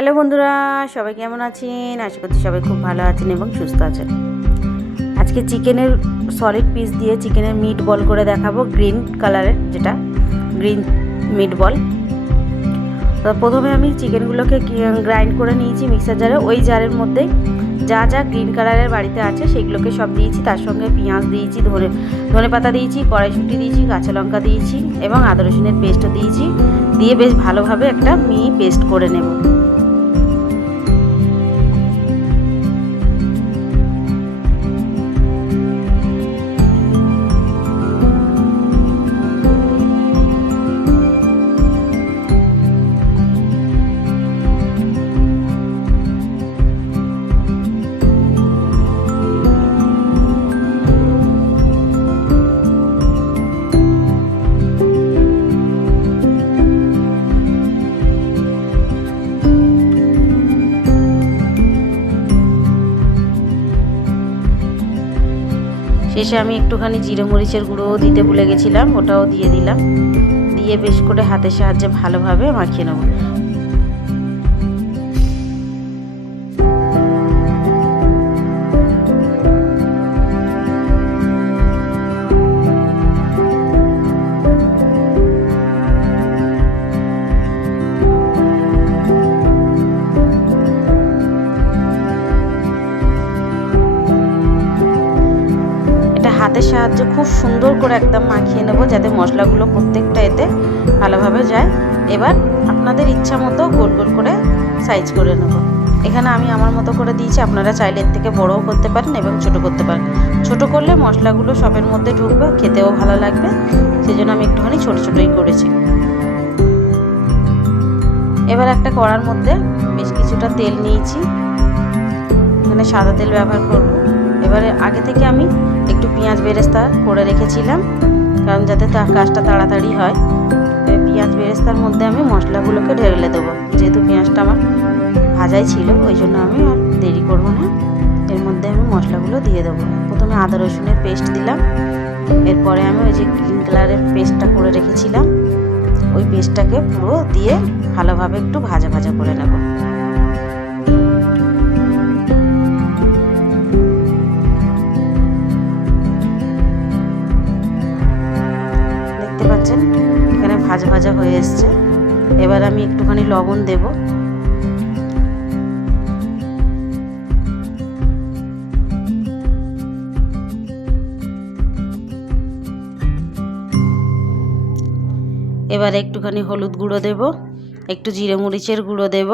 Hello বন্ধুরা, সবাই কেমন আছেন? আশা করছি সবাই খুব ভালো আছেন এবং সুস্থ আছেন। আজকে চিকেনের সলিড পিস দিয়ে চিকেনের মিট বল করে দেখাবো গ্রিন কালারের যেটা গ্রিন মিট বল তো প্রথমে আমি চিকেনগুলোকে গ্রাইন্ড করে নিয়েছি মিক্সার জারে ওই জারের মধ্যে যা যা গ্রিন কালারের বাড়িতে আছে, সেগুলোকে সব দিয়েছি। তার সঙ্গে পেঁয়াজ দিয়েছি, ধনে ধনে পাতা দিয়েছি, কড়াইশুঁটি দিয়েছি, কাঁচা লঙ্কা দিয়েছি এবং আদা রসুনের পেস্টও দিয়েছি। দিয়ে বেশ ভালোভাবে একটা মিহি পেস্ট করে নেব। শেষে আমি একটুখানি জিরে মরিচের গুঁড়োও দিতে ভুলে গেছিলাম, ওটাও দিয়ে দিলাম। দিয়ে বেশ করে হাতের সাহায্যে ভালোভাবে মাখিয়ে নেব। সাহায্যে খুব সুন্দর করে একদম মাখিয়ে নেব, যাতে মশলাগুলো প্রত্যেকটা এতে ভালোভাবে যায়। এবার আপনাদের ইচ্ছা মতো গোল গোল করে সাইজ করে নেব। এখানে আমি আমার মতো করে দিয়েছি, আপনারা চাইলে এর থেকে বড়ও করতে পারেন এবং ছোট করতে পারেন। ছোট করলে মশলাগুলো সবের মধ্যে ঢুকবে, খেতেও ভালো লাগবে সেই জন্য আমি একটুখানি ছোট ছোটোই করেছি। এবার একটা কড়ার মধ্যে বেশ কিছুটা তেল নিয়েছি। এখানে সাদা তেল ব্যবহার করব। এবারে আগে থেকে আমি একটু পেঁয়াজ বেরেস্তা করে রেখেছিলাম, কারণ যাতে তার কাজটা তাড়াতাড়ি হয়। পেঁয়াজ বেরেস্তার মধ্যে আমি মশলাগুলোকে ঢেলে দেবো, যেহেতু পেঁয়াজটা আমার ভাজাই ছিল, ওই জন্য আমি আর দেরি করব না। এর মধ্যে আমি মশলাগুলো দিয়ে দেবো। প্রথমে আদা রসুনের পেস্ট দিলাম, এরপরে আমি ওই যে গ্রিন কালারের পেস্টটা করে রেখেছিলাম, ওই পেস্টটাকে পুরো দিয়ে ভালোভাবে একটু ভাজা ভাজা করে নেব। ভাজা ভাজা হয়ে এসছে। এবার আমি একটুখানি লবণ দেব। এবার একটুখানি হলুদ গুঁড়ো দেব, একটু জিরে মরিচের গুঁড়ো দেব।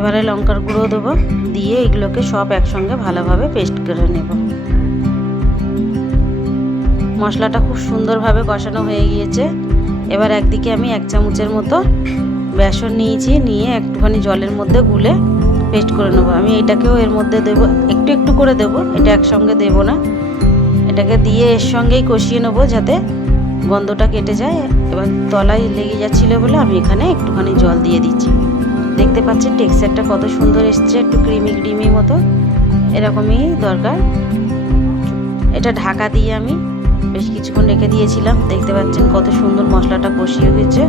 এবারে লঙ্কার গুঁড়ো দেবো, দিয়ে এগুলোকে সব একসঙ্গে ভালোভাবে পেস্ট করে নেব। মশলাটা খুব সুন্দরভাবে কষানো হয়ে গিয়েছে। এবার একদিকে আমি এক চামচের মতো বেসন নিয়েছি, নিয়ে একটুখানি জলের মধ্যে গুলে পেস্ট করে নেব। আমি এটাকেও এর মধ্যে দেবো, একটু একটু করে দেবো, এটা একসঙ্গে দেবো না। এটাকে দিয়ে এর সঙ্গেই কষিয়ে নেব যাতে গন্ধটা কেটে যায়। এবার তলায় লেগে যাচ্ছিল বলে আমি এখানে একটুখানি জল দিয়ে দিচ্ছি। দেখতে পাচ্ছেন টেক্সচারটা কত সুন্দর এসছে, একটু ক্রিমি ক্রিমি মতো। এরকমই দরকার। এটা ঢাকা দিয়ে আমি বেশ কিছুক্ষণ রেখে দিয়েছিলাম। দেখতে পাচ্ছেন কত সুন্দর মশলাটা কষিয়ে গেছে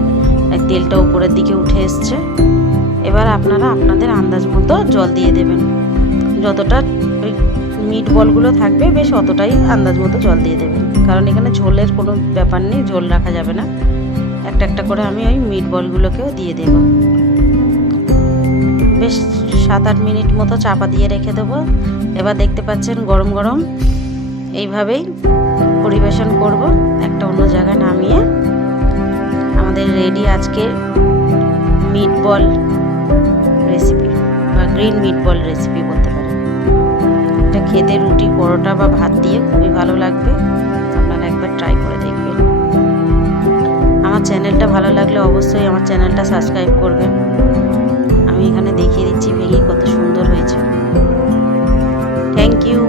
তেলটা উপরের দিকে উঠে এসছে। এবার আপনারা আপনাদের আন্দাজ মতো জল দিয়ে দেবেন। যতটা ওই মিট বলগুলো থাকবে, বেশ অতটাই আন্দাজ মতো জল দিয়ে দেবেন। কারণ এখানে ঝোলের কোনো ব্যাপার নেই, ঝোল রাখা যাবে না। একটা একটা করে আমি ওই মিট বলগুলোকেও দিয়ে দেবো। বেশ সাত আট মিনিট মতো চাপা দিয়ে রেখে দেবো। এবার দেখতে পাচ্ছেন গরম গরম। এইভাবেই পরিবেশন করব একটা অন্য জায়গায় নামিয়ে। আমাদের রেডি আজকে মিট বল রেসিপি বা গ্রিন মিট বল রেসিপি বলতে পারেন। এটা খেতে রুটি, পরোটা বা ভাত দিয়ে খুবই ভালো লাগবে। আপনারা একবার ট্রাই করে দেখবেন। আমার চ্যানেলটা ভালো লাগলে অবশ্যই আমার চ্যানেলটা সাবস্ক্রাইব করবেন। আমি এখানে দেখিয়ে দিচ্ছি ভেঙে কত সুন্দর হয়েছে। Thank you